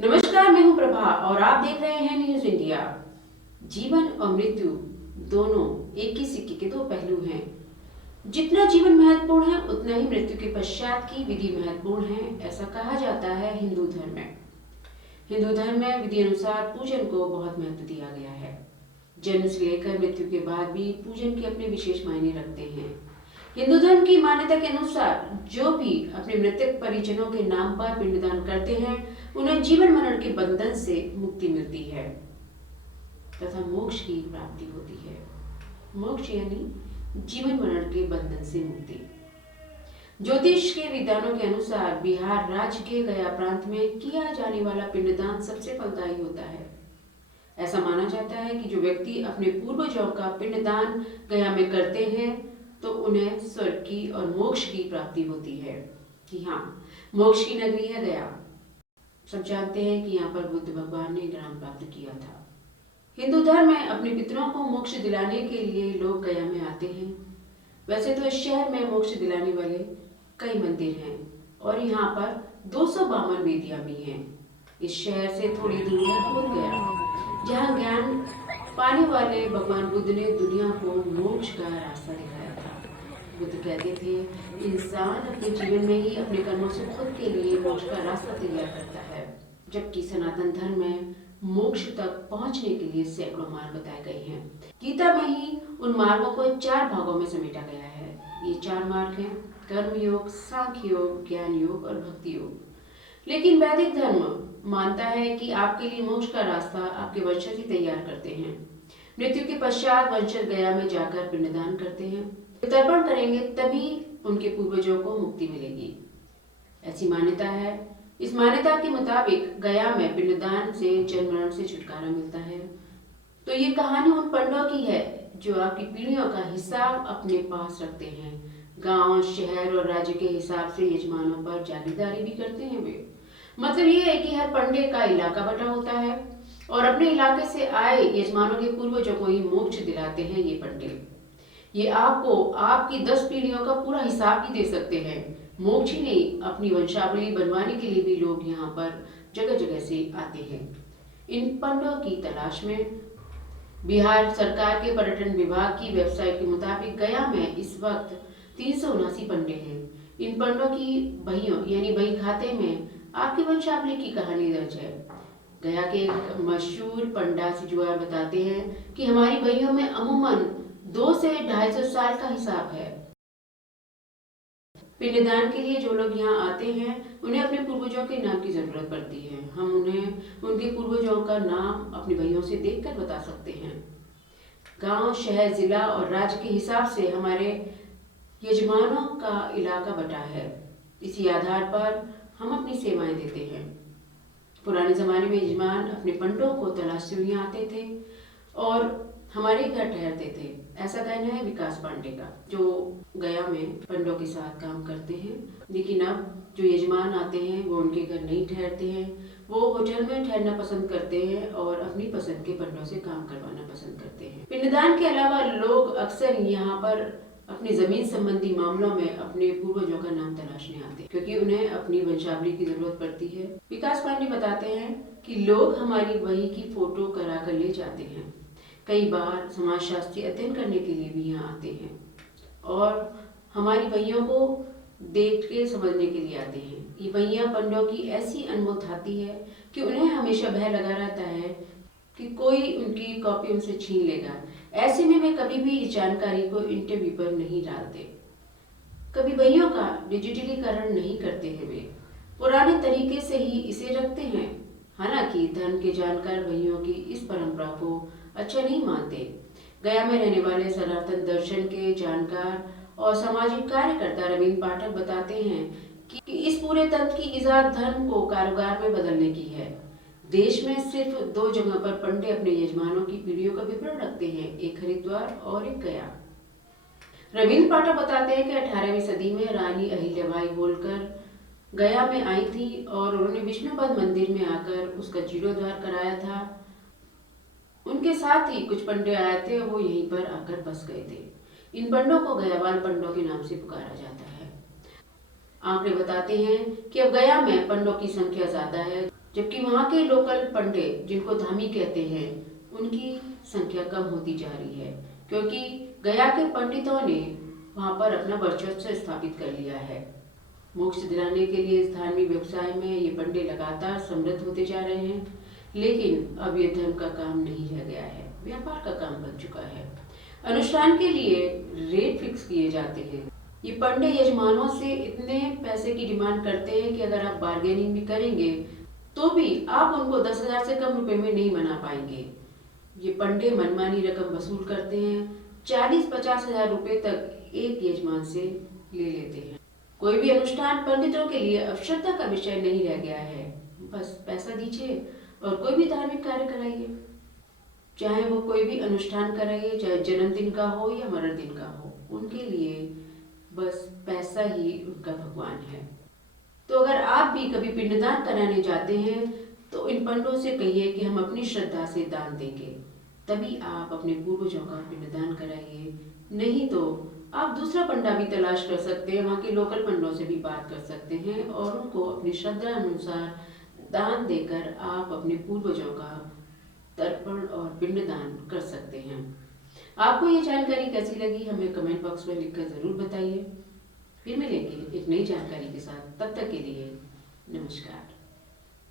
नमस्कार, मैं हूं प्रभा और आप देख रहे हैं न्यूज इंडिया। जीवन और मृत्यु दोनों एक ही सिक्के के दो पहलू हैं। जितना जीवन महत्वपूर्ण है उतना ही मृत्यु के पश्चात की विधि महत्वपूर्ण है, ऐसा कहा जाता है हिंदू धर्म में। हिंदू धर्म में विधि अनुसार पूजन को बहुत महत्व दिया गया है। जन्म से लेकर मृत्यु के बाद भी पूजन के अपने विशेष मायने रखते हैं। हिंदू धर्म की मान्यता के अनुसार जो भी अपने मृतक परिजनों के नाम पर पिंडदान करते हैं उन्हें जीवन मरण के बंधन से मुक्ति मिलती है तथा मोक्ष की प्राप्ति होती है। मोक्ष यानी जीवन मरण के बंधन से मुक्ति। ज्योतिष के विद्वानों के अनुसार बिहार राज्य के गया प्रांत में किया जाने वाला पिंडदान सबसे फलदायी होता है। ऐसा माना जाता है कि जो व्यक्ति अपने पूर्वजों का पिंडदान गया में करते हैं तो उन्हें स्वर्ग की और मोक्ष की प्राप्ति होती है। कि हाँ, मोक्ष की नगरी है गया। सब जानते हैं कि यहाँ पर बुद्ध भगवान ने ज्ञान प्राप्त किया था। हिंदू धर्म में अपने पितरों को मोक्ष दिलाने के लिए लोग गया में आते हैं। वैसे तो इस शहर में मोक्ष दिलाने वाले कई मंदिर हैं और यहाँ पर 252 वेदियां भी हैं। इस शहर से थोड़ी दूर है बोध गया, जहाँ ज्ञान पाने वाले भगवान बुद्ध ने दुनिया को मोक्ष का रास्ता दिखाया था। बुद्ध कहते थे, इंसान अपने जीवन में ही अपने कर्मों से खुद के लिए मोक्ष का रास्ता तैयार करता है, जबकि सनातन धर्म में मोक्ष तक पहुंचने के लिए सैकड़ों मार्ग बताए गए हैं। गीता में ही उन मार्गों को 4 भागों में समेटा गया है। ये 4 मार्ग हैं कर्म योग, सांख्य योग, ज्ञान योग और भक्ति योग। लेकिन वैदिक धर्म मानता है कि आपके लिए मोक्ष का रास्ता आपके वंशज ही तैयार करते हैं। मृत्यु के पश्चात वंशज गया में जाकर पिंडदान करते हैं। तर्पण करेंगे तभी उनके पूर्वजों को मुक्ति मिलेगी, ऐसी मान्यता है। इस मान्यता के मुताबिक गया में पिंडदान से जन्म मरण से छुटकारा मिलता है। तो ये कहानी उन पंडों की है जो आपकी पीढ़ियों का हिसाब अपने पास रखते हैं। गांव, शहर और राज्य के हिसाब से यजमानों पर जागीरदारी भी करते हैं वे। मतलब ये है कि हर पंडे का इलाका बटा होता है और अपने इलाके से आए यजमानों के पूर्वजों को ही मोक्ष दिलाते हैं ये पंडे। ये आपको आपकी 10 पीढ़ियों का पूरा हिसाब भी दे सकते हैं। मोक्ष ही नहीं, अपनी वंशावली बनवाने के लिए भी लोग यहाँ पर जगह जगह से आते हैं। इन पंडों की तलाश में बिहार सरकार के पर्यटन विभाग की वेबसाइट के मुताबिक गया में इस वक्त 379 पंडे हैं। इन पंडों की बहियों यानी बही खाते में आपकी वंशावली की कहानी दर्ज है। गया के एक मशहूर पंडा सिजुआर बताते हैं कि हमारी बहियों में अमूमन 2 से 250 साल का हिसाब है। पिंडदान के लिए जो लोग यहाँ आते हैं उन्हें अपने पूर्वजों के नाम की जरूरत पड़ती है। हम उन्हें उनके पूर्वजों का नाम अपनी बहियों से देखकर बता सकते हैं। गांव, शहर, जिला और राज्य के हिसाब से हमारे यजमानों का इलाका बटा है। इसी आधार पर हम अपनी सेवाएं देते हैं। पुराने जमाने में यजमान अपने पंडों को तलाशते हुए आते थे और हमारे घर ठहरते थे, ऐसा कहना है विकास पांडे का, जो गया में पंडों के साथ काम करते हैं। लेकिन अब जो यजमान आते हैं वो उनके घर नहीं ठहरते हैं, वो होटल में ठहरना पसंद करते हैं और अपनी पसंद के पंडों से काम करवाना पसंद करते हैं। पिंडदान के अलावा लोग अक्सर यहाँ पर अपनी जमीन संबंधी मामलों में अपने पूर्वजों का नाम तलाशने आते हैं, क्योंकि उन्हें अपनी वंशावली की जरूरत पड़ती है। विकास पांडे बताते हैं कि लोग हमारी बही की फोटो करा कर ले जाते हैं। कई बार समाजशास्त्री अध्ययन करने के लिए भी यहाँ आते हैं और हमारी बहियों को देख के समझने के लिए आते हैं। ये बहियां पंडों की ऐसी अनमोल धाती है कि उन्हें हमेशा भय लगा रहता है कि कोई उनकी कॉपी उनसे छीन लेगा। ऐसे में वे कभी भी इस जानकारी को इंटरव्यू पर नहीं डालते। कभी बहियों का डिजिटलीकरण नहीं करते हैं, वे पुराने तरीके से ही इसे रखते हैं। हालांकि धर्म के जानकार बहियों की इस परंपरा को अच्छा नहीं मानते। गया में रहने वाले सनातन दर्शन के जानकार और सामाजिक कार्यकर्ता रवींद्र पाठक बताते हैं कि इस पूरे तंत्र की इजाद धर्म को कारोबार में बदलने की है। देश में सिर्फ 2 जगह पर पंडे अपने यजमानों की पीढ़ियों का विवरण रखते हैं, एक हरिद्वार और एक गया। रवींद्र पाठक बताते हैं कि 18वीं सदी में रानी अहिल्याबाई होलकर गया में आई थी और उन्होंने विष्णुपद मंदिर में आकर उसका जीर्णोद्धार कराया था। उनके साथ ही कुछ पंडे आए थे, वो यहीं पर आकर बस गए थे। इन पंडों को गयावाल पंडों के नाम से पुकारा जाता है। आंकड़े बताते हैं कि अब गया में पंडों की संख्या ज्यादा है। जबकि वहाँ के लोकल पंडित जिनको धामी कहते हैं उनकी संख्या कम होती जा रही है, क्योंकि गया के पंडितों ने वहाँ पर अपना वर्चस्व स्थापित कर लिया है। मोक्ष दिलाने के लिए इस धार्मिक व्यवसाय में ये पंडित लगातार समृद्ध होते जा रहे हैं, लेकिन अब ये धर्म का काम नहीं रह गया है, व्यापार का काम बन चुका है। अनुष्ठान के लिए रेट फिक्स किए जाते हैं। ये पंडित यजमानों से इतने पैसे की डिमांड करते हैं कि अगर आप बार्गेनिंग भी करेंगे तो भी आप उनको 10,000 से कम रुपए में नहीं मना पाएंगे। ये पंडित मनमानी रकम वसूल करते हैं, 40-50 हजार रुपए तक एक यजमान से ले लेते हैं। कोई भी अनुष्ठान पंडितों के लिए अब श्रद्धा का विषय नहीं रह गया है, बस पैसा दीजिए और कोई भी धार्मिक कार्य कराइए, चाहे वो कोई भी अनुष्ठान कराइए, चाहे जन्मदिन का हो या मरण दिन का हो, उनके लिए बस पैसा ही उनका भगवान है। तो अगर आप भी कभी पिंडदान कराने जाते हैं तो इन पंडों से कहिए कि हम अपनी श्रद्धा से दान देंगे, तभी आप अपने पूर्वजों का पिंडदान कराइए। नहीं तो आप दूसरा पंडा भी तलाश कर सकते हैं, वहाँ के लोकल पंडों से भी बात कर सकते हैं और उनको अपनी श्रद्धा अनुसार दान देकर आप अपने पूर्वजों का तर्पण और पिंडदान कर सकते हैं। आपको ये जानकारी कैसी लगी हमें कमेंट बॉक्स में लिखकर ज़रूर बताइए। फिर मिलेंगे एक नई जानकारी के साथ, तब तक के लिए नमस्कार।